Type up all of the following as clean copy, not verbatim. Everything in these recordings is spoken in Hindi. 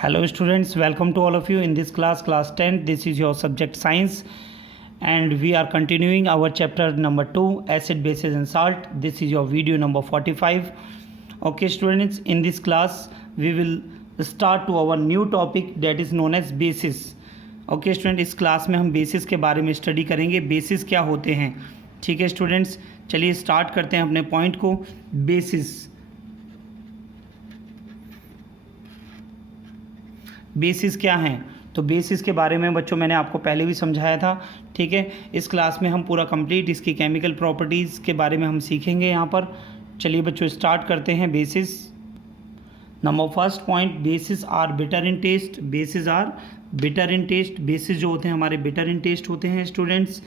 Hello students, welcome to all of you in this class 10. This is your subject science and we are continuing our chapter number 2, acid, bases and salt. This is your video number 45. Okay students, in this class we will start to our new topic that is known as bases. Okay student, इस क्लास में हम बेसिस के बारे में स्टडी करेंगे, बेसिस क्या होते हैं. ठीक है स्टूडेंट्स, चलिए स्टार्ट करते हैं अपने पॉइंट को. बेसिस क्या हैं. तो बेसिस के बारे में बच्चों मैंने आपको पहले भी समझाया था. ठीक है, इस क्लास में हम पूरा कंप्लीट इसकी केमिकल प्रॉपर्टीज़ के बारे में हम सीखेंगे यहाँ पर. चलिए बच्चों स्टार्ट करते हैं. Bases number first point, bases are bitter in taste. Bases are bitter in taste. Bases जो होते हैं हमारे बिटर इन टेस्ट होते हैं स्टूडेंट्स.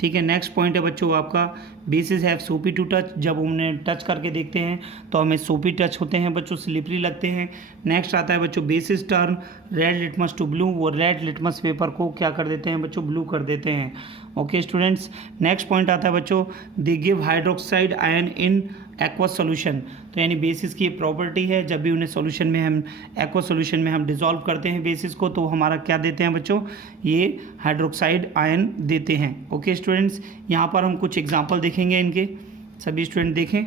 ठीक है, नेक्स्ट पॉइंट है बच्चों आपका, बेसिस हैव सोपी टू टच. जब उन्हें टच करके देखते हैं तो हमें सोपी टच होते हैं बच्चों, स्लिपरी लगते हैं. नेक्स्ट आता है बच्चों bases turn red litmus to blue. वो रेड लिटमस पेपर को क्या कर देते हैं बच्चों, ब्लू कर देते हैं. ओके स्टूडेंट्स, नेक्स्ट पॉइंट आता है बच्चों, they give hydroxide ion in aqueous solution. तो यानी बेसिस की प्रॉपर्टी है, जब भी उन्हें सोल्यूशन में हम एक्वस सोल्यूशन में हम डिसॉल्व करते हैं बेसिस को, तो हमारा क्या देते हैं बच्चों, ये हाइड्रोक्साइड आयन देते हैं. ओके स्टूडेंट्स, यहाँ पर हम कुछ एग्जांपल देखेंगे इनके. सभी स्टूडेंट देखें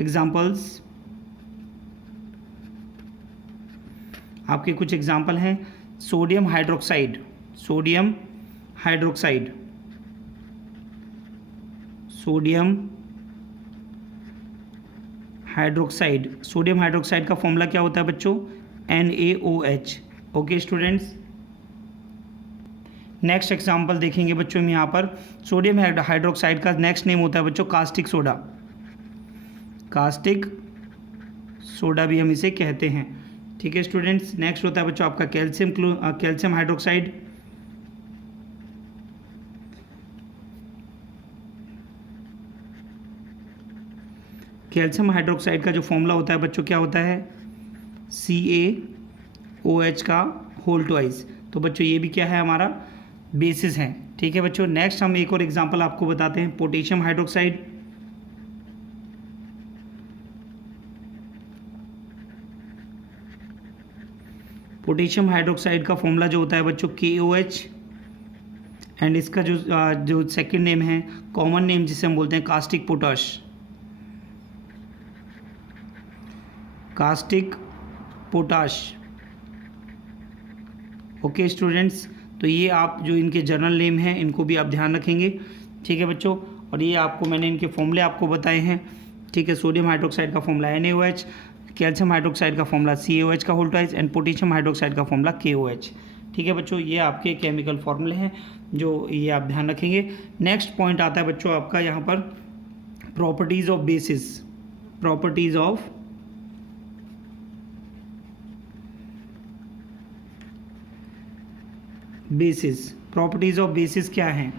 एग्जांपल्स. आपके कुछ एग्जांपल हैं. Sodium hydroxide, sodium hydroxide, sodium hydroxide. Sodium hydroxide का फॉर्मूला क्या होता है बच्चों, NaOH. Okay students, next example देखेंगे बच्चों हम यहाँ पर. सोडियम हाइड्रोक्साइड का नेक्स्ट नेम होता है बच्चों कास्टिक सोडा. कास्टिक सोडा भी हम इसे कहते हैं. ठीक है स्टूडेंट्स, नेक्स्ट होता है बच्चों आपका कैल्शियम हाइड्रोक्साइड. कैल्शियम हाइड्रोक्साइड का जो फॉर्मूला होता है बच्चों क्या होता है, CaOH का होल ट्वाइस. तो बच्चों ये भी क्या है, हमारा बेसिस है. ठीक है बच्चों, नेक्स्ट हम एक और एग्जांपल आपको बताते हैं, पोटेशियम हाइड्रोक्साइड. पोटेशियम हाइड्रोक्साइड का फॉर्मूला जो होता है बच्चों KOH, एंड इसका जो सेकंड नेम है, कॉमन नेम जिसे हम बोलते हैं caustic potash. Caustic potash. Okay students, तो ये आप जो इनके जर्नल नेम हैं इनको भी आप ध्यान रखेंगे. ठीक है बच्चों, और ये आपको मैंने इनके फॉर्मूले आपको बताए हैं. ठीक है, सोडियम हाइड्रोक्साइड का फॉर्मूला NaOH, कैल्शियम हाइड्रोक्साइड का फॉर्मूला CaOH का whole twice, and potassium hydroxide का फॉर्मूला KOH. ठीक है बच्चों, ये आपके केमिकल फॉर्मूले हैं जो ये आप ध्यान रखेंगे. नेक्स्ट पॉइंट आता है बच्चों आपका यहाँ पर properties of basis. Properties of basis. Properties of basis क्या हैं.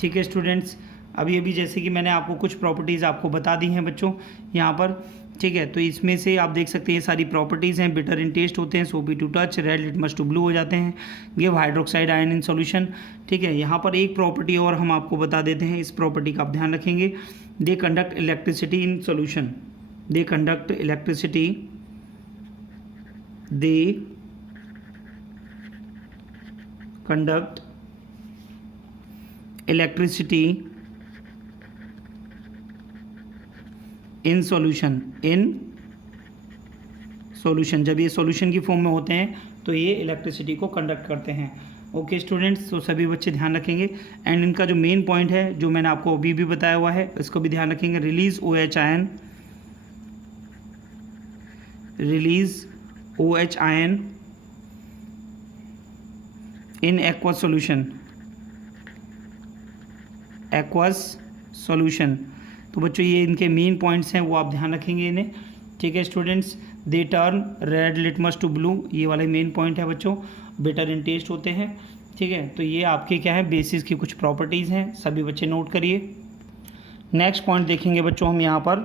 ठीक है स्टूडेंट्स, अभी जैसे कि मैंने आपको कुछ प्रॉपर्टीज़ आपको बता दी हैं बच्चों यहाँ पर. ठीक है, तो इसमें से आप देख सकते हैं सारी प्रॉपर्टीज़ हैं. बिटर इन टेस्ट होते हैं, soapy to touch, red litmus to blue हो जाते हैं, give hydroxide ion in solution. ठीक है, यहाँ पर एक प्रॉपर्टी और हम आपको बता देते हैं, इस प्रॉपर्टी का आप ध्यान रखेंगे. They conduct electricity in solution. They conduct electricity, they conduct electricity in solution. जब ये सॉल्यूशन की फॉर्म में होते हैं तो ये इलेक्ट्रिसिटी को कंडक्ट करते हैं. ओके स्टूडेंट्स, तो सभी बच्चे ध्यान रखेंगे. एंड इनका जो मेन पॉइंट है जो मैंने आपको अभी भी बताया हुआ है, इसको भी ध्यान रखेंगे. Release OH ion in aqueous solution. तो बच्चों ये इनके मेन पॉइंट्स हैं, वो आप ध्यान रखेंगे इन्हें. ठीक है students, they turn red litmus to blue, ये वाला मेन पॉइंट है बच्चों. बिटर इन टेस्ट होते हैं. ठीक है, तो ये आपके क्या है, बेसिस की कुछ प्रॉपर्टीज़ हैं, सभी बच्चे नोट करिए. नेक्स्ट पॉइंट देखेंगे बच्चों हम यहाँ पर,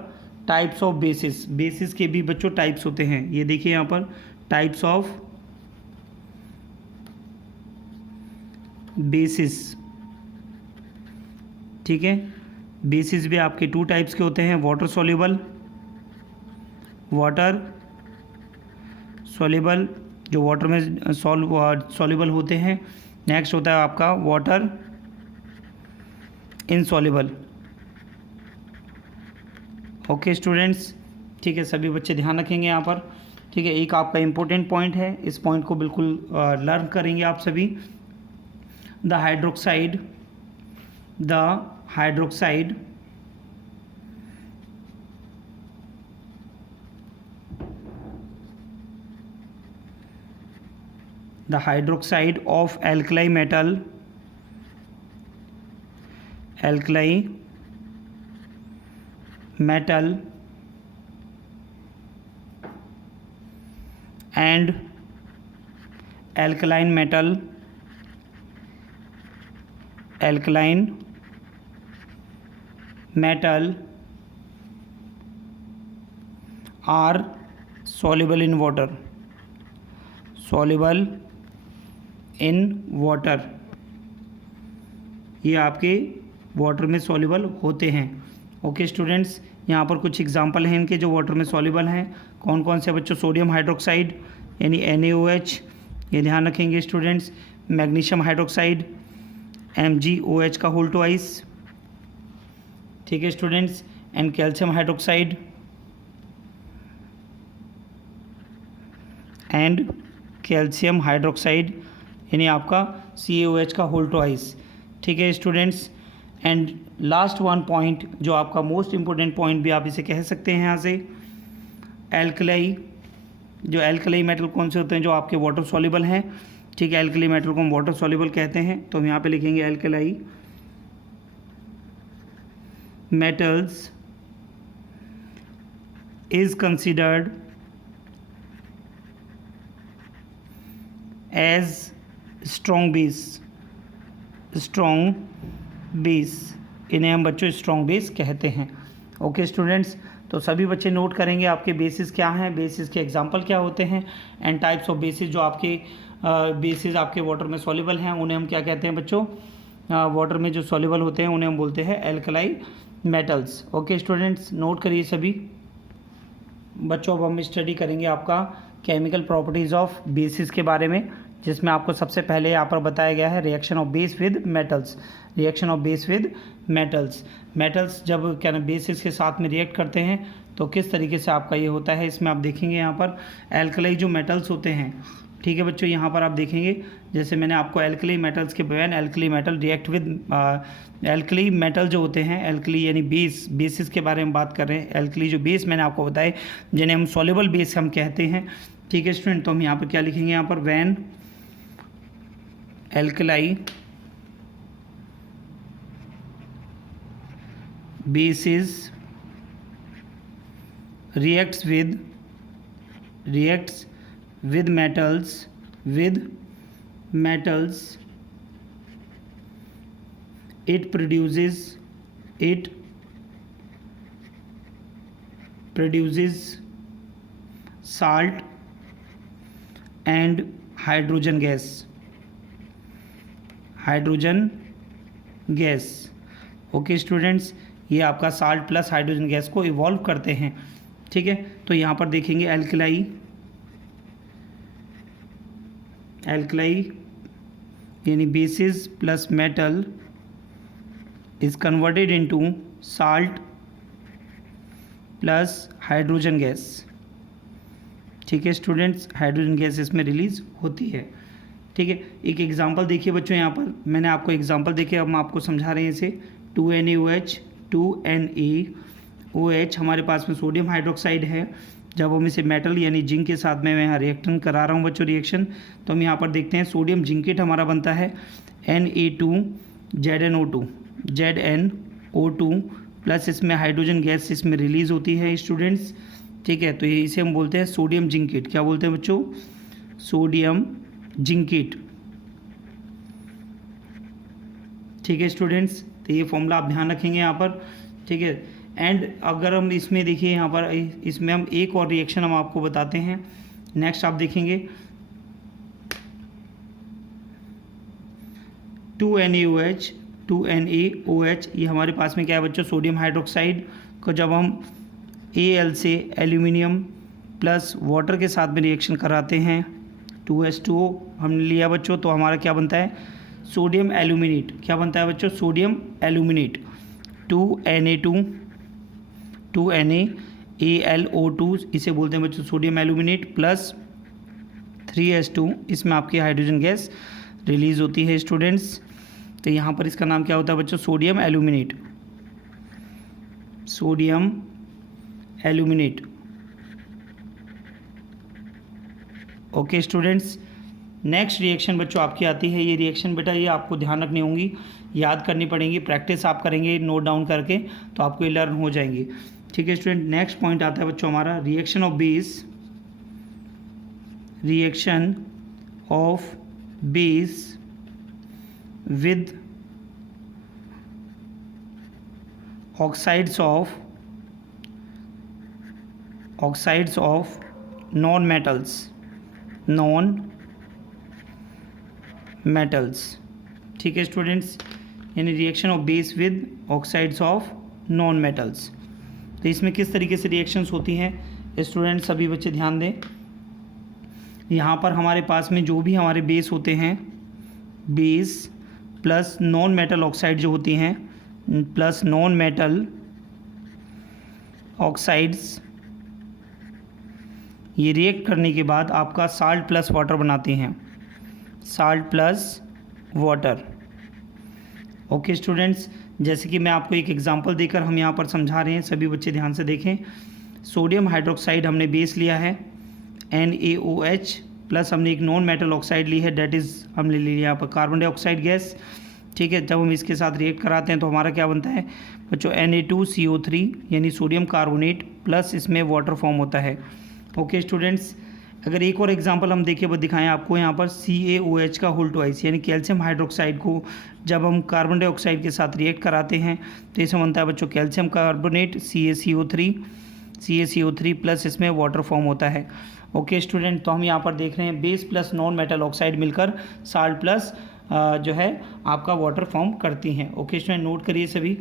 टाइप्स ऑफ बेसिस. बेसिस के भी बच्चों टाइप्स होते हैं, ये देखिए यहाँ पर टाइप्स ऑफ बेसिस. ठीक है, बेसिस भी आपके 2 टाइप्स के होते हैं, वाटर सॉल्युबल, जो वाटर में सॉल्युबल होते हैं। नेक्स्ट होता है आपका वाटर इनसॉल्युबल। ओके स्टूडेंट्स, ठीक है, सभी बच्चे ध्यान रखेंगे यहाँ पर। ठीक है, एक आपका इम्पोर्टेंट पॉइंट है, इस पॉइंट को बिल्कुल लर्न करेंगे आप सभी। The hydroxide of alkali metal and alkaline metal are soluble in water, ये आपके वाटर में सॉल्युबल होते हैं। ओके स्टूडेंट्स, यहाँ पर कुछ एग्जांपल हैं इनके जो वाटर में सॉल्युबल हैं। कौन कौन से बच्चों? सोडियम हाइड्रोक्साइड यानी NaOH, ये ध्यान रखेंगे स्टूडेंट्स। मैग्नीशियम हाइड्रोक्साइड MgOH का होल ट्वाइस, ठीक है स्टूडेंट्स। एंड कैल्शियम हाइड्रोक्साइड यानी आपका CaOH का होल ट्वाइस, ठीक है students. And last one point जो आपका मोस्ट इम्पोर्टेंट पॉइंट भी आप इसे कह सकते हैं यहाँ से, एल्कलाई। जो एल्कलाई मेटल कौन से होते हैं? जो आपके वाटर सॉल्युबल हैं, ठीक है। एल्कलाई मेटल को हम वाटर सॉल्युबल कहते हैं, तो हम यहाँ पे लिखेंगे alkali metals is considered as strong base, इन्हें हम बच्चों स्ट्रॉन्ग बेस कहते हैं। ओके स्टूडेंट्स, तो सभी बच्चे नोट करेंगे आपके बेसिस क्या हैं, बेसिस के एग्जांपल क्या होते हैं, एंड टाइप्स ऑफ बेसिस। जो आपके बेसिस आपके वाटर में सॉल्युबल हैं उन्हें हम क्या कहते हैं बच्चों? वाटर में जो सॉल्युबल होते हैं उन्हें हम बोलते हैं alkali metals. Okay students, note करिए सभी बच्चों। अब हम स्टडी करेंगे आपका केमिकल प्रॉपर्टीज़ ऑफ बेसिस के बारे में, जिसमें आपको सबसे पहले यहाँ पर बताया गया है reaction of base with metals. Metals जब क्या ना बेसिस के साथ में रिएक्ट करते हैं तो किस तरीके से आपका ये होता है, इसमें आप देखेंगे यहाँ पर एल्कलाई जो मेटल्स होते हैं, ठीक है बच्चों। यहाँ पर आप देखेंगे जैसे मैंने आपको एल्कली मेटल्स के बयान, alkali metal react with alkali metal जो होते हैं, एल्कली यानी बेसिस के बारे में बात कर रहे हैं। एल्कली जो बेस मैंने आपको बताए जिन्हें हम सॉल्युबल बेस हम कहते हैं, ठीक है स्टूडेंट। तो हम यहाँ पर क्या लिखेंगे? यहाँ पर when alkali bases reacts with metals it produces salt and hydrogen gas। Okay students, ये आपका साल्ट प्लस हाइड्रोजन गैस को इवॉल्व करते हैं, ठीक है। तो यहाँ पर देखेंगे एल्कलाई यानी basis plus metal is converted into salt plus hydrogen gas, ठीक है स्टूडेंट्स। हाइड्रोजन गैस इसमें रिलीज होती है, ठीक है। एक एग्जांपल देखिए बच्चों, यहाँ पर मैंने आपको एग्जांपल देखिए, अब हम आपको समझा रहे हैं इसे। 2NaOH हमारे पास में सोडियम हाइड्रोक्साइड है। जब हम इसे मेटल यानी जिंक के साथ में मैं यहाँ रिएक्शन करा रहा हूँ बच्चों, रिएक्शन, तो हम यहाँ पर देखते हैं सोडियम जिंकेट हमारा बनता है ZnO2 प्लस इसमें हाइड्रोजन गैस इसमें रिलीज होती है स्टूडेंट्स, ठीक है। तो ये इसे हम बोलते हैं सोडियम जिंकेट। क्या बोलते हैं बच्चों? सोडियम जिंकेट, ठीक है स्टूडेंट्स। तो ये फॉर्मूला आप ध्यान रखेंगे यहाँ पर, ठीक है। एंड अगर हम इसमें देखिए यहाँ पर इसमें हम एक और रिएक्शन हम आपको बताते हैं। नेक्स्ट आप देखेंगे 2NaOH, ये हमारे पास में क्या है बच्चों? सोडियम हाइड्रोक्साइड को जब हम Al से एल्यूमिनियम प्लस वाटर के साथ में रिएक्शन कराते हैं, 2H2O हमने लिया बच्चों, तो हमारा क्या बनता है, सोडियम एल्यूमिनेट। क्या बनता है बच्चों, सोडियम एल्यूमिनेट। 2Na2 2NaAlO2 इसे बोलते हैं बच्चों सोडियम एल्यूमिनेट, प्लस 3H2, इसमें आपकी हाइड्रोजन गैस रिलीज होती है स्टूडेंट्स। तो यहाँ पर इसका नाम क्या होता है बच्चों, sodium aluminate, sodium aluminate. Okay students, next reaction बच्चों आपकी आती है, ये रिएक्शन बेटा ये आपको ध्यान रखनी होंगी, याद करनी पड़ेंगी, प्रैक्टिस आप करेंगे नोट डाउन करके तो आपको ये लर्न हो जाएंगी। ठीक है स्टूडेंट, नेक्स्ट पॉइंट आता है बच्चों हमारा reaction of base, reaction of base with oxides of non metals, ठीक है स्टूडेंट्स, यानी reaction of base with oxides of non metals. तो इसमें किस तरीके से रिएक्शंस होती हैं स्टूडेंट्स, सभी बच्चे ध्यान दें। यहाँ पर हमारे पास में जो भी हमारे बेस होते हैं, base plus non metal oxide जो होती हैं, प्लस नॉन मेटल ऑक्साइड्स, ये रिएक्ट करने के बाद आपका साल्ट प्लस वाटर बनाते हैं, salt plus water. Okay students, जैसे कि मैं आपको एक एग्जांपल देकर हम यहाँ पर समझा रहे हैं, सभी बच्चे ध्यान से देखें। सोडियम हाइड्रोक्साइड हमने बेस लिया है NaOH, प्लस हमने एक नॉन मेटल ऑक्साइड ली है, डेट इज़ हमने ले लिया यहाँ पर कार्बन डाइऑक्साइड गैस। ठीक है, जब हम इसके साथ रिएक्ट कराते हैं तो हमारा क्या बनता है बच्चों, Na2CO3 यानी सोडियम कार्बोनेट, प्लस इसमें वाटर फॉर्म होता है। ओके स्टूडेंट्स, अगर एक और एग्जांपल हम देखें वो दिखाएं आपको यहाँ पर, CaOH का होल ट्वाइस यानी कैल्शियम हाइड्रोक्साइड को जब हम कार्बन डाइऑक्साइड के साथ रिएक्ट कराते हैं तो इसमें बनता है बच्चों कैल्शियम कार्बोनेट CaCO3 प्लस इसमें वाटर फॉर्म होता है। ओके स्टूडेंट, तो हम यहाँ पर देख रहे हैं base plus non metal oxide मिलकर साल्ट प्लस जो है आपका वाटर फॉर्म करती हैं। ओके स्टूडेंट, नोट करिए सभी।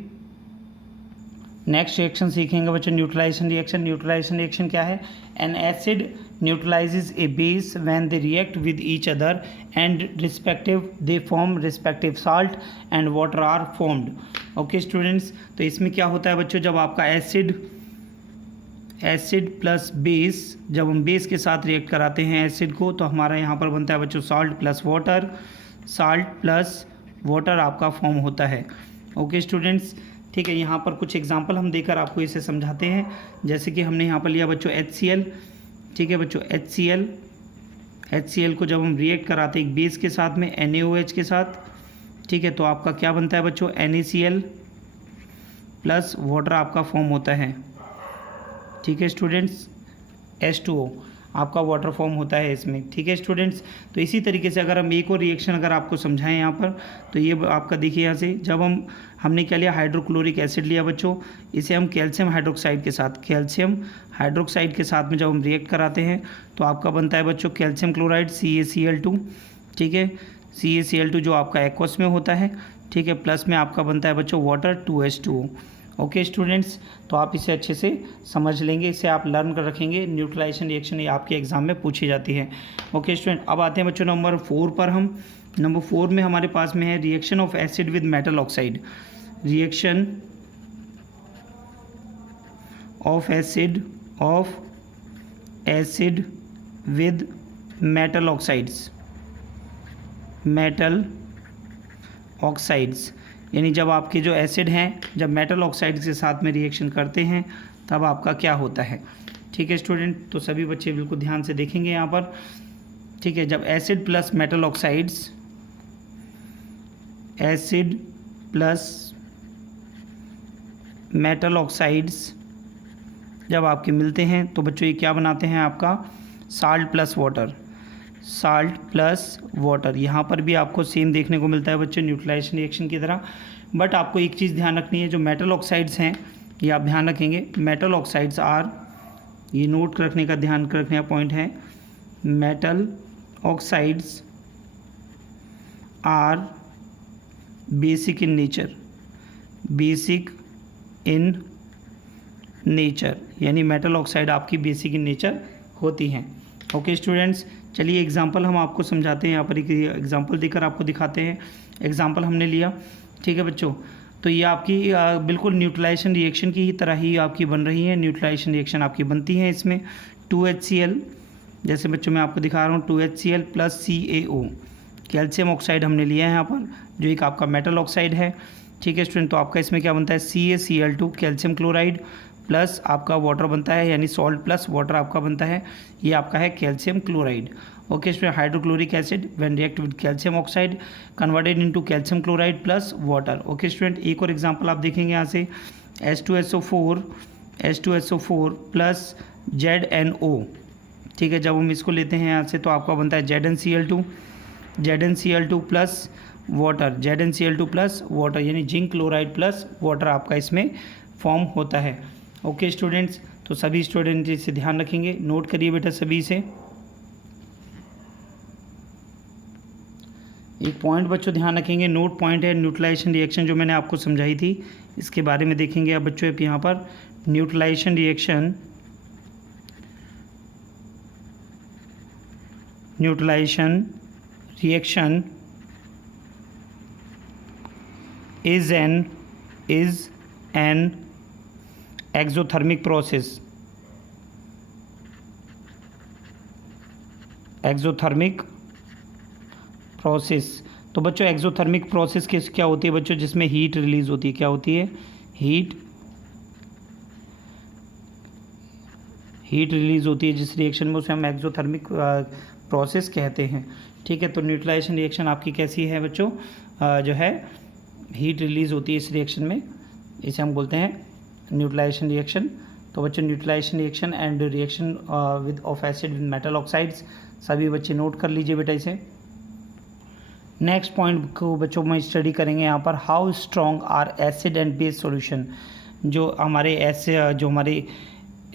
नेक्स्ट रिएक्शन सीखेंगे बच्चों, न्यूट्रलाइजेशन रिएक्शन। न्यूट्रलाइजेशन रिएक्शन क्या है, an acid neutralizes a base when they react with each other and respective they form respective salt and water are formed. Okay students, तो इसमें क्या होता है बच्चों, जब आपका एसिड प्लस बेस, जब हम बेस के साथ रिएक्ट कराते हैं एसिड को, तो हमारा यहाँ पर बनता है बच्चों salt plus water, salt plus water आपका फॉर्म होता है। ओके स्टूडेंट्स, ठीक है, यहाँ पर कुछ एग्जांपल हम देकर आपको इसे समझाते हैं। जैसे कि हमने यहाँ पर लिया बच्चों HCl। ठीक है बच्चों, HCl को जब हम रिएक्ट कराते हैं एक बेस के साथ में NaOH के साथ, ठीक है, तो आपका क्या बनता है बच्चों, NaCl प्लस वाटर आपका फॉर्म होता है। ठीक है स्टूडेंट्स, H2O आपका वाटर फॉर्म होता है इसमें। ठीक है स्टूडेंट्स, तो इसी तरीके से अगर हम एक और रिएक्शन अगर आपको समझाएं यहाँ पर, तो ये आपका देखिए यहाँ से, जब हमने क्या लिया, हाइड्रोक्लोरिक एसिड लिया बच्चों, इसे हम कैल्शियम हाइड्रोक्साइड के साथ में जब हम रिएक्ट कराते हैं तो आपका बनता है बच्चों कैल्शियम क्लोराइड CaCl2। ठीक है, CaCl2 जो आपका एक्वस में होता है। ठीक है, प्लस में आपका बनता है बच्चों वाटर 2H2O। ओके स्टूडेंट्स, तो आप इसे अच्छे से समझ लेंगे, इसे आप लर्न कर रखेंगे। न्यूट्रलाइजेशन रिएक्शन ये आपके एग्जाम में पूछी जाती है। ओके स्टूडेंट, अब आते हैं बच्चों नंबर 4 पर। हम नंबर 4 में हमारे पास में है reaction of acid with metal oxide. Reaction of acid with metal oxides, यानी जब आपके जो एसिड हैं जब मेटल ऑक्साइड्स के साथ में रिएक्शन करते हैं तब आपका क्या होता है। ठीक है स्टूडेंट, तो सभी बच्चे बिल्कुल ध्यान से देखेंगे यहाँ पर। ठीक है, जब एसिड प्लस मेटल ऑक्साइड्स जब आपके मिलते हैं तो बच्चों ये क्या बनाते हैं, आपका साल्ट प्लस वाटर। यहाँ पर भी आपको सेम देखने को मिलता है बच्चों न्यूट्रलाइजेशन रिएक्शन की तरह। बट आपको एक चीज़ ध्यान रखनी है, जो मेटल ऑक्साइड्स हैं ये आप ध्यान रखेंगे, मेटल ऑक्साइड्स आर, ये नोट रखने का ध्यान रखने का पॉइंट है, metal oxides are basic in nature, यानी मेटल ऑक्साइड आपकी बेसिक इन नेचर होती हैं। ओके स्टूडेंट्स, चलिए एग्जांपल हम आपको समझाते हैं। यहाँ पर एक एग्जांपल देकर आपको दिखाते हैं। एग्जांपल हमने लिया, ठीक है बच्चों। तो ये आपकी बिल्कुल न्यूट्रलाइजेशन रिएक्शन की ही तरह ही आपकी बन रही है। न्यूट्रलाइजेशन रिएक्शन आपकी बनती है इसमें 2HCl, जैसे बच्चों मैं आपको दिखा रहा हूँ 2HCl plus CaO, calcium oxide हमने लिया है यहाँ पर, जो एक आपका मेटल ऑक्साइड है, ठीक है स्टूडेंट। तो आपका इसमें क्या बनता है CaCl2 कैल्शियम क्लोराइड प्लस आपका वाटर बनता है, यानी सॉल्ट प्लस वाटर आपका बनता है, ये आपका है calcium chloride. Okay student, hydrochloric acid when react with calcium oxide converted into calcium chloride plus water. Okay student, एक और एग्जांपल आप देखेंगे यहाँ से H2SO4 प्लस ZnO, ठीक है। जब हम इसको लेते हैं यहाँ से तो आपका बनता है ZnCl2 प्लस वाटर, यानी जिंक क्लोराइड प्लस वाटर आपका इसमें फॉर्म होता है। ओके स्टूडेंट्स, तो सभी स्टूडेंट इसे ध्यान रखेंगे, नोट करिए बेटा सभी से। एक पॉइंट बच्चों ध्यान रखेंगे, नोट पॉइंट है न्यूट्रलाइजेशन रिएक्शन जो मैंने आपको समझाई थी, इसके बारे में देखेंगे अब बच्चों। यहाँ पर neutralization reaction is an exothermic process। तो बच्चों एक्सोथर्मिक प्रोसेस क्या होती है बच्चों, जिसमें हीट रिलीज होती है। क्या होती है? हीट रिलीज होती है जिस रिएक्शन में, उसे हम एक्सोथर्मिक प्रोसेस कहते हैं, ठीक है। तो न्यूट्रलाइजेशन रिएक्शन आपकी कैसी है बच्चों, जो है हीट रिलीज होती है इस रिएक्शन में, इसे हम बोलते हैं न्यूट्रलाइजेशन रिएक्शन। तो बच्चों neutralization reaction and reaction with of acid with metal oxides, सभी बच्चे नोट कर लीजिए बेटा इसे। नेक्स्ट पॉइंट को बच्चों में स्टडी करेंगे यहाँ पर, how strong are acid and base solution. जो हमारे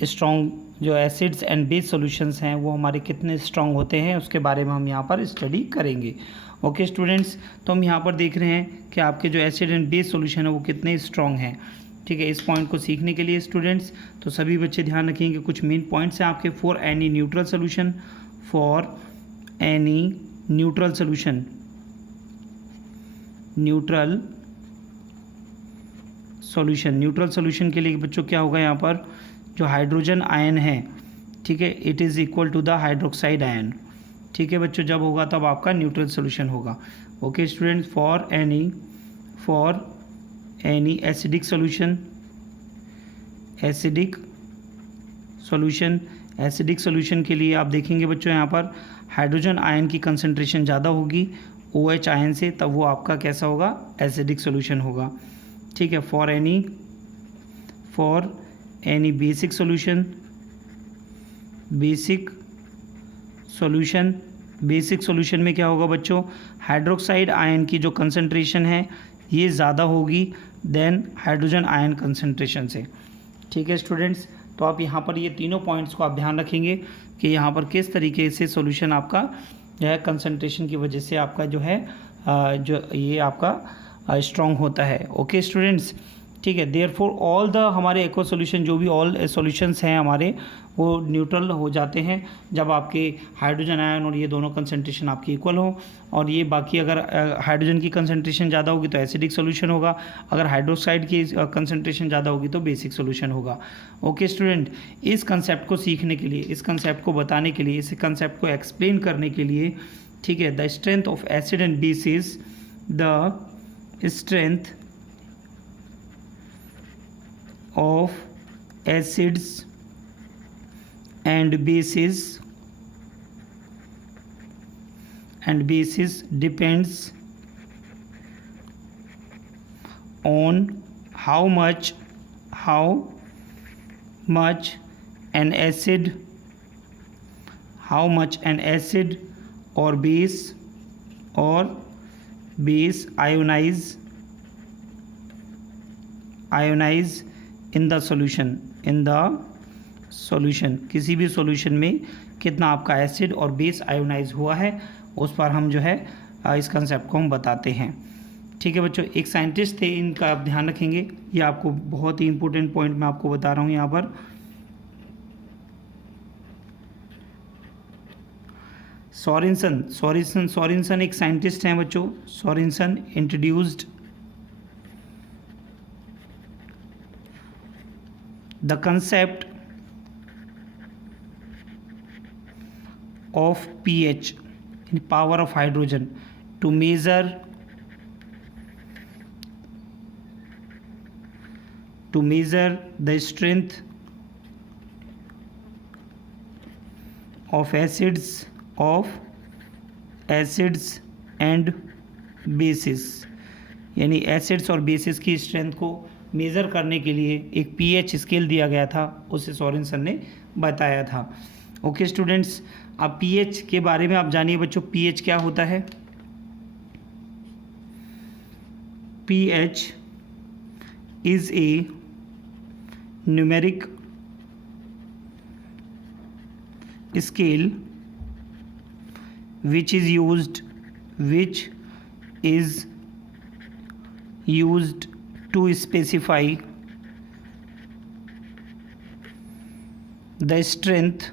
स्ट्रॉन्ग जो एसिड्स एंड बेस सॉल्यूशंस हैं वो हमारे कितने स्ट्रॉन्ग होते हैं, उसके बारे में हम यहाँ पर स्टडी करेंगे। ओके स्टूडेंट्स, तो हम यहाँ पर देख रहे हैं कि आपके जो एसिड एंड बेस सॉल्यूशन है वो कितने स्ट्रॉन्ग हैं, ठीक है। इस पॉइंट को सीखने के लिए स्टूडेंट्स, तो सभी बच्चे ध्यान रखेंगे, कुछ मेन पॉइंट्स हैं आपके। फॉर एनी न्यूट्रल सोल्यूशन के लिए बच्चों क्या होगा यहाँ पर, जो हाइड्रोजन आयन है, ठीक है, it is equal to the hydroxide ion, ठीक है बच्चों। जब होगा तब आपका न्यूट्रल सोल्यूशन होगा। Okay students, for any acidic solution के लिए आप देखेंगे बच्चों यहाँ पर हाइड्रोजन आयन की कंसंट्रेशन ज़्यादा होगी OH आयन से, तब वो आपका कैसा होगा, एसिडिक सोल्यूशन होगा, ठीक है। फॉर एनी बेसिक सोल्यूशन में क्या होगा बच्चों, हाइड्रोक्साइड आयन की जो कंसंट्रेशन है ये ज़्यादा होगी देन हाइड्रोजन आयन कंसंट्रेशन से, ठीक है स्टूडेंट्स। तो आप यहाँ पर ये तीनों पॉइंट्स को आप ध्यान रखेंगे कि यहाँ पर किस तरीके से सॉल्यूशन आपका जो है कंसंट्रेशन की वजह से आपका जो है जो ये आपका स्ट्रॉन्ग होता है। ओके स्टूडेंट्स, ठीक है। देयरफॉर ऑल द हमारे एक्वा सॉल्यूशन, जो भी ऑल सॉल्यूशंस हैं हमारे, वो न्यूट्रल हो जाते हैं जब आपके हाइड्रोजन आयन और ये दोनों कंसंट्रेशन आपकी इक्वल हो। और ये बाकी अगर हाइड्रोजन की कंसंट्रेशन ज़्यादा होगी तो एसिडिक सॉल्यूशन होगा, अगर हाइड्रोक्साइड की कंसंट्रेशन ज़्यादा होगी तो बेसिक सॉल्यूशन होगा। ओके स्टूडेंट, इस कंसेप्ट को सीखने के लिए, इस कंसेप्ट को बताने के लिए, इस कंसेप्ट को एक्सप्लेन करने के लिए, ठीक है, the strength of acid and bases, the strength of acids and bases depends on how much an acid or base ionize in the solution, किसी भी सॉल्यूशन में कितना आपका एसिड और बेस आयोनाइज हुआ है, उस पर हम जो है इस कंसेप्ट को हम बताते हैं, ठीक है बच्चों। एक साइंटिस्ट थे, इनका आप ध्यान रखेंगे, ये आपको बहुत ही इंपॉर्टेंट पॉइंट मैं आपको बता रहा हूँ यहाँ पर। सोरेनसन एक साइंटिस्ट हैं बच्चों। Sorensen introduced the concept of pH in power of hydrogen to measure the strength of acids and bases, यानी एसिड्स और बेसिस की स्ट्रेंथ को मेज़र करने के लिए एक पीएच स्केल दिया गया था, उसे सोरेनसन ने बताया था। ओके स्टूडेंट्स, अब पीएच के बारे में आप जानिए बच्चों, पीएच क्या होता है। PH is a numeric scale which is used to specify the strength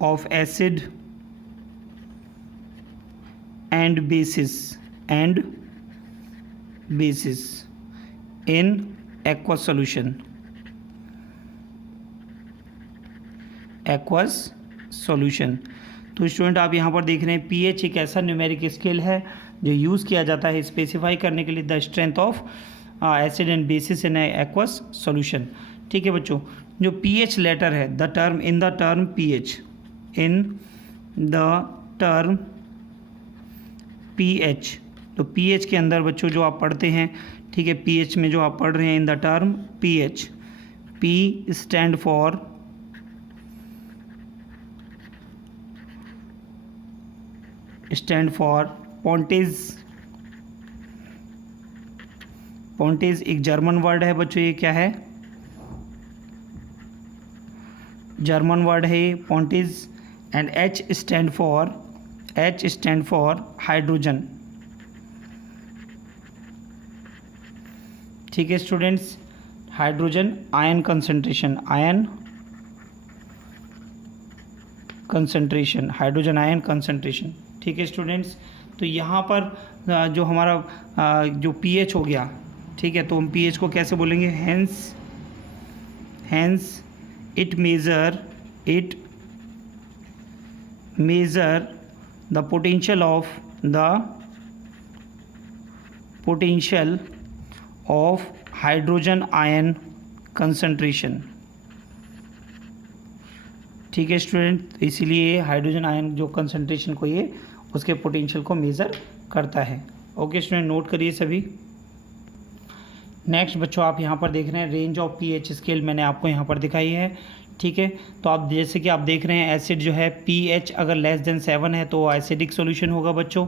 of acid and bases in aqueous solution। तो स्टूडेंट आप यहाँ पर देख रहे हैं पीएच एक ऐसा न्यूमेरिक स्केल है जो यूज़ किया जाता है स्पेसिफाई करने के लिए the strength of acid and bases in aqueous solution. ठीक है बच्चों, जो पीएच लेटर है द टर्म पीएच, तो पीएच के अंदर बच्चों जो आप पढ़ते हैं, ठीक है, पीएच में जो आप पढ़ रहे हैं in the term pH, P stand for pontage एक जर्मन वर्ड है बच्चों, ये क्या है, जर्मन वर्ड है pontage. And H stand for hydrogen. ठीक है students, hydrogen ion concentration, hydrogen ion concentration. ठीक है स्टूडेंट्स, तो यहाँ पर जो हमारा जो पीएच हो गया, ठीक है, तो हम पीएच को कैसे बोलेंगे, hence it measure the potential of hydrogen ion concentration. ठीक है स्टूडेंट, इसीलिए हाइड्रोजन आयन जो कंसंट्रेशन को ये उसके पोटेंशियल को मेज़र करता है। ओके स्टूडेंट, नोट करिए सभी। नेक्स्ट बच्चों आप यहाँ पर देख रहे हैं रेंज ऑफ पीएच स्केल, मैंने आपको यहाँ पर दिखाई है। ठीक है, तो आप जैसे कि आप देख रहे हैं एसिड जो है पीएच अगर लेस देन 7 है तो एसिडिक सॉल्यूशन होगा बच्चों।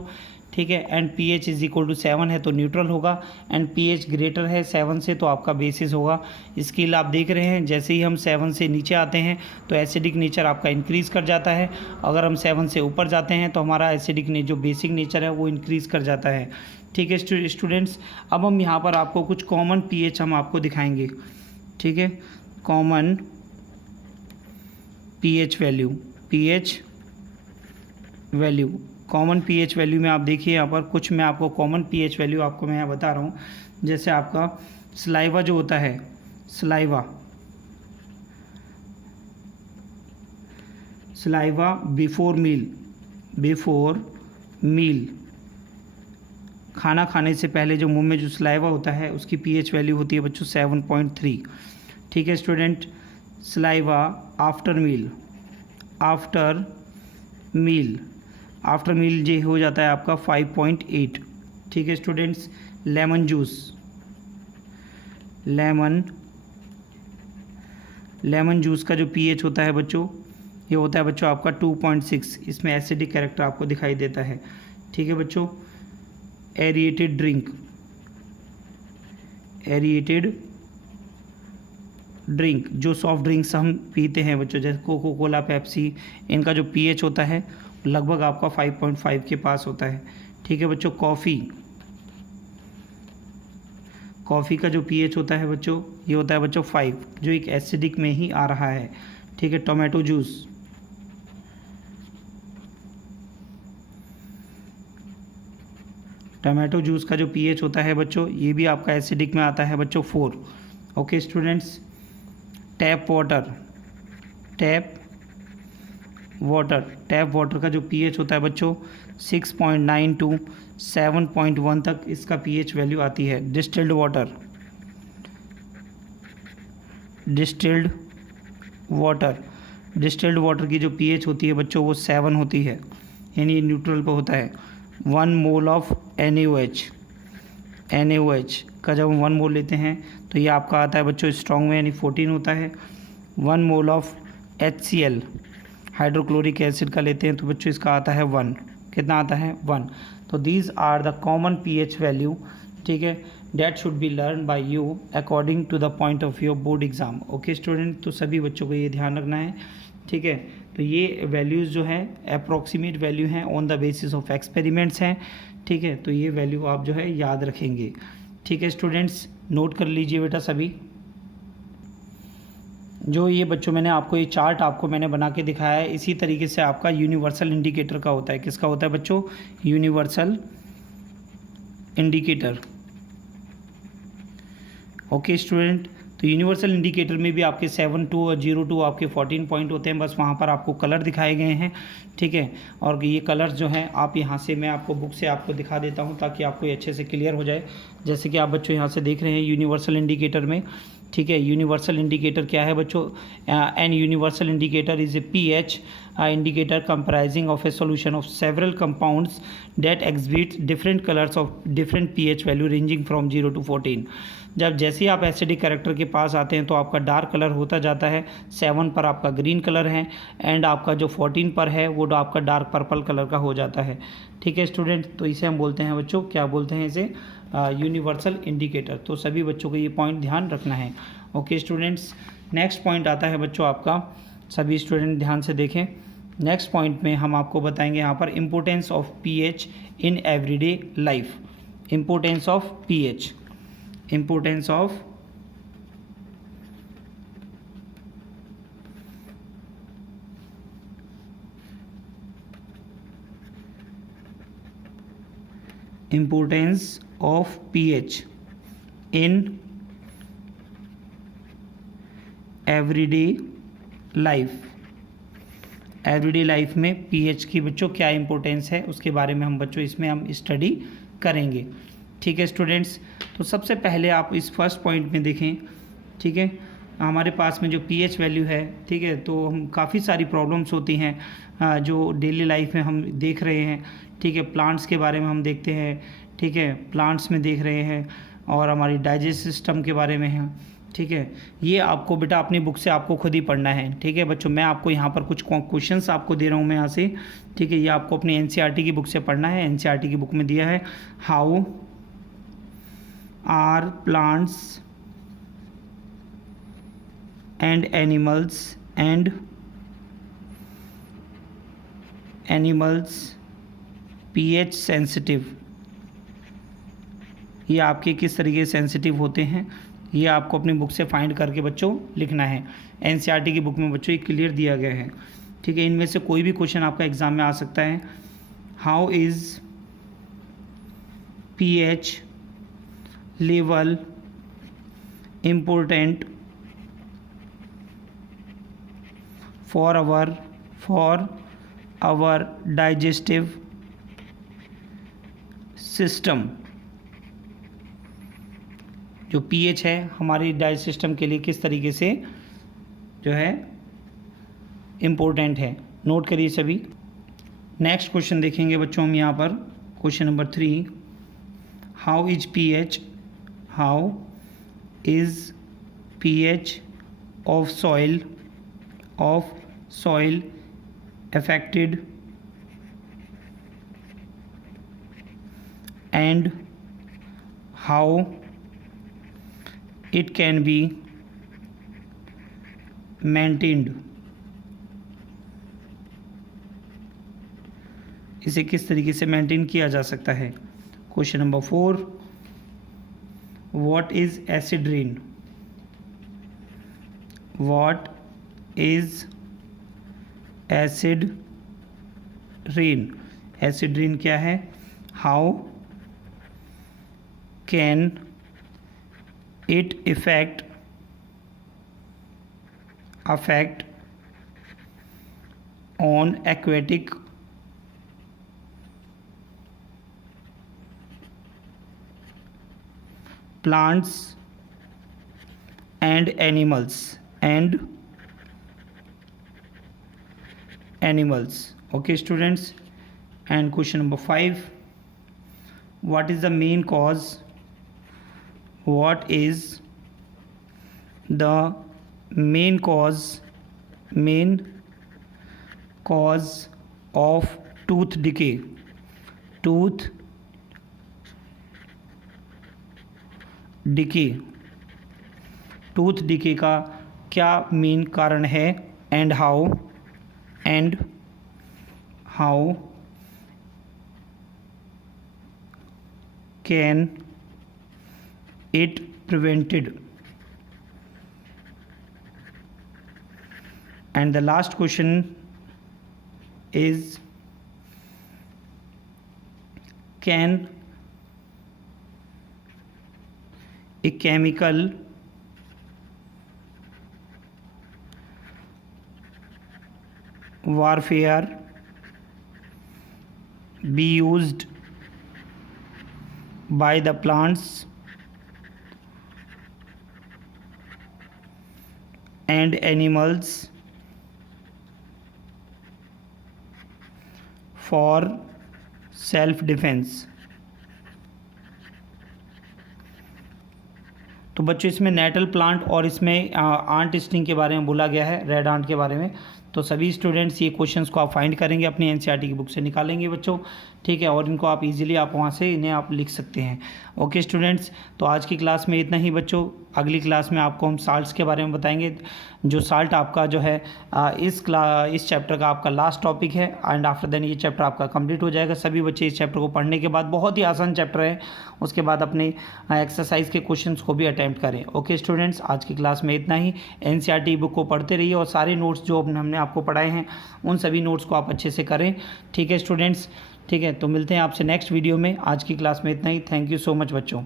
ठीक है, and pH is equal to 7 है तो न्यूट्रल होगा, एंड पीएच ग्रेटर है 7 से तो आपका बेसिस होगा। स्केल आप देख रहे हैं, जैसे ही हम 7 से नीचे आते हैं तो एसिडिक नेचर आपका इंक्रीज़ कर जाता है, अगर हम 7 से ऊपर जाते हैं तो हमारा एसिडिक जो बेसिक नेचर है वो इंक्रीज़ कर जाता है। ठीक है स्टूडेंट्स, अब हम यहाँ पर आपको कुछ कॉमन पीएच हम आपको दिखाएंगे। ठीक है, common pH value, common pH value में आप देखिए यहाँ पर कुछ मैं आपको कॉमन पीएच वैल्यू आपको मैं यहाँ बता रहा हूँ। जैसे आपका सलाइवा जो होता है, सलाइवा बिफोर मील, खाना खाने से पहले जो मुंह में जो सलाइवा होता है उसकी पीएच वैल्यू होती है बच्चों 7.3। ठीक है स्टूडेंट, सलाइवा आफ्टर मील ये हो जाता है आपका 5.8। ठीक है स्टूडेंट्स, लेमन जूस का जो पीएच होता है बच्चों, ये होता है बच्चों आपका 2.6, इसमें एसिडिक कैरेक्टर आपको दिखाई देता है। ठीक है बच्चों, एरिएटेड ड्रिंक जो सॉफ्ट ड्रिंक्स हम पीते हैं बच्चों, जैसे कोको कोला, पेप्सी, इनका जो पीएच होता है लगभग आपका 5.5 के पास होता है। ठीक है बच्चों, कॉफ़ी का जो pH होता है बच्चों, ये होता है बच्चों 5, जो एक एसिडिक में ही आ रहा है। ठीक है, टोमेटो जूस, टोमेटो जूस का जो pH होता है बच्चों, ये भी आपका एसिडिक में आता है बच्चों 4। Okay students, tap water, tap water का जो pH होता है बच्चों 6.9 टू 7.1 तक इसका pH वैल्यू आती है। डिस्टिल्ड वाटर की जो pH होती है बच्चों वो 7 होती है, यानी न्यूट्रल पर होता है। 1 मोल ऑफ NaOH का जब हम 1 मोल लेते हैं तो ये आपका आता है बच्चों स्ट्रॉन्ग में, यानी 14 होता है। 1 mole of HCl hydrochloric acid का लेते हैं तो बच्चों इसका आता है 1। कितना आता है? 1। तो these are the common pH value, ठीक है, that should be learn by you according to the point of view of board exam. Okay student, तो सभी बच्चों को ये ध्यान रखना है। ठीक है, तो ये वैल्यूज़ जो है अप्रॉक्सीमेट वैल्यू हैं, on the basis of experiments हैं। ठीक है, तो ये वैल्यू आप जो है याद रखेंगे। ठीक है स्टूडेंट्स, नोट कर लीजिए बेटा सभी। जो ये बच्चों मैंने आपको ये चार्ट आपको मैंने बना के दिखाया है, इसी तरीके से आपका यूनिवर्सल इंडिकेटर का होता है। किसका होता है बच्चों? Universal indicator. ओके स्टूडेंट, तो यूनिवर्सल इंडिकेटर में भी आपके 7.2 और 0.2 आपके 14 पॉइंट होते हैं, बस वहाँ पर आपको कलर दिखाए गए हैं। ठीक है, और ये कलर्स जो हैं आप यहाँ से मैं आपको बुक से आपको दिखा देता हूँ ताकि आपको ये अच्छे से क्लियर हो जाए। जैसे कि आप बच्चों यहाँ से देख रहे हैं यूनिवर्सल इंडिकेटर में। ठीक है, यूनिवर्सल इंडिकेटर क्या है बच्चों? N universal indicator is a pH indicator comprising of A solution of several compounds that exhibit different colours of different pH value ranging from 0 to 14। जब जैसे ही आप एसिडिक कैरेक्टर के पास आते हैं तो आपका डार्क कलर होता जाता है। 7 पर आपका ग्रीन कलर है, एंड आपका जो 14 पर है वो आपका डार्क पर्पल कलर का हो जाता है। ठीक है स्टूडेंट, तो इसे हम बोलते हैं बच्चों, क्या बोलते हैं इसे? Universal indicator. तो सभी बच्चों को ये पॉइंट ध्यान रखना है। ओके स्टूडेंट्स, नेक्स्ट पॉइंट आता है बच्चों आपका, सभी स्टूडेंट ध्यान से देखें। नेक्स्ट पॉइंट में हम आपको बताएंगे यहाँ पर importance of pH in everyday life. Importance of pH, importance of pH in everyday life. Everyday life में pH की बच्चों क्या इंपॉर्टेंस है उसके बारे में हम बच्चों इसमें हम स्टडी करेंगे। ठीक है स्टूडेंट्स, तो सबसे पहले आप इस फर्स्ट पॉइंट में देखें। ठीक है, हमारे पास में जो pH वैल्यू है, ठीक है, तो हम काफ़ी सारी प्रॉब्लम्स होती हैं जो डेली लाइफ में हम देख रहे हैं। ठीक है, प्लांट्स के बारे में हम देखते हैं। ठीक है, प्लांट्स में देख रहे हैं, और हमारी डाइजेस्ट सिस्टम के बारे में है। ठीक है, ये आपको बेटा अपनी बुक से आपको खुद ही पढ़ना है। ठीक है बच्चों, मैं आपको यहाँ पर कुछ क्वेश्चंस आपको दे रहा हूँ मैं यहाँ से। ठीक है, ये आपको अपनी NCERT की बुक से पढ़ना है। NCERT की बुक में दिया है, how are plants and animals pH sensitive. ये आपके किस तरीके से सेंसिटिव होते हैं, ये आपको अपनी बुक से फाइंड करके बच्चों लिखना है। NCERT की बुक में बच्चों ये क्लियर दिया गया है। ठीक है, इनमें से कोई भी क्वेश्चन आपका एग्जाम में आ सकता है। How is pH level important for our digestive system. जो pH है हमारी डाइजेस्ट सिस्टम के लिए किस तरीके से जो है इम्पोर्टेंट है, नोट करिए सभी। नेक्स्ट क्वेश्चन देखेंगे बच्चों हम यहाँ पर, question number 3। How is pH of soil affected and how it can be maintained। इसे किस तरीके से मेंटेन किया जा सकता है। Question number 4। What is acid rain? What is acid rain? Acid rain क्या है? How can it affect on aquatic plants and animals? Okay students, and question number 5, what is the main cause of tooth decay? Tooth decay का क्या मेन कारण है? And how can it prevented? And the last question is, can a chemical warfare be used by the plants and animals for self defense? तो बच्चों इसमें नेटल प्लांट और इसमें आंट स्टिंग के बारे में बोला गया है, रेड आंट के बारे में। तो सभी स्टूडेंट्स ये क्वेश्चंस को आप फाइंड करेंगे, अपनी एनसीईआरटी की बुक से निकालेंगे बच्चों, ठीक है, और इनको आप इजीली आप वहाँ से इन्हें आप लिख सकते हैं। ओके स्टूडेंट्स, तो आज की क्लास में इतना ही बच्चों। अगली क्लास में आपको हम साल्ट्स के बारे में बताएंगे, जो साल्ट आपका जो है इस चैप्टर का आपका लास्ट टॉपिक है, एंड आफ्टर देन ये चैप्टर आपका कंप्लीट हो जाएगा। सभी बच्चे इस चैप्टर को पढ़ने के बाद, बहुत ही आसान चैप्टर है, उसके बाद अपने एक्सरसाइज के क्वेश्चंस को भी अटैम्प्ट करें। ओके स्टूडेंट्स, आज की क्लास में इतना ही। एनसीईआरटी बुक को पढ़ते रहिए और सारे नोट्स जो हमने आपको पढ़ाए हैं उन सभी नोट्स को आप अच्छे से करें, ठीक है स्टूडेंट्स, ठीक है। तो मिलते हैं आपसे नेक्स्ट वीडियो में। आज की क्लास में इतना ही। थैंक यू सो मच बच्चों।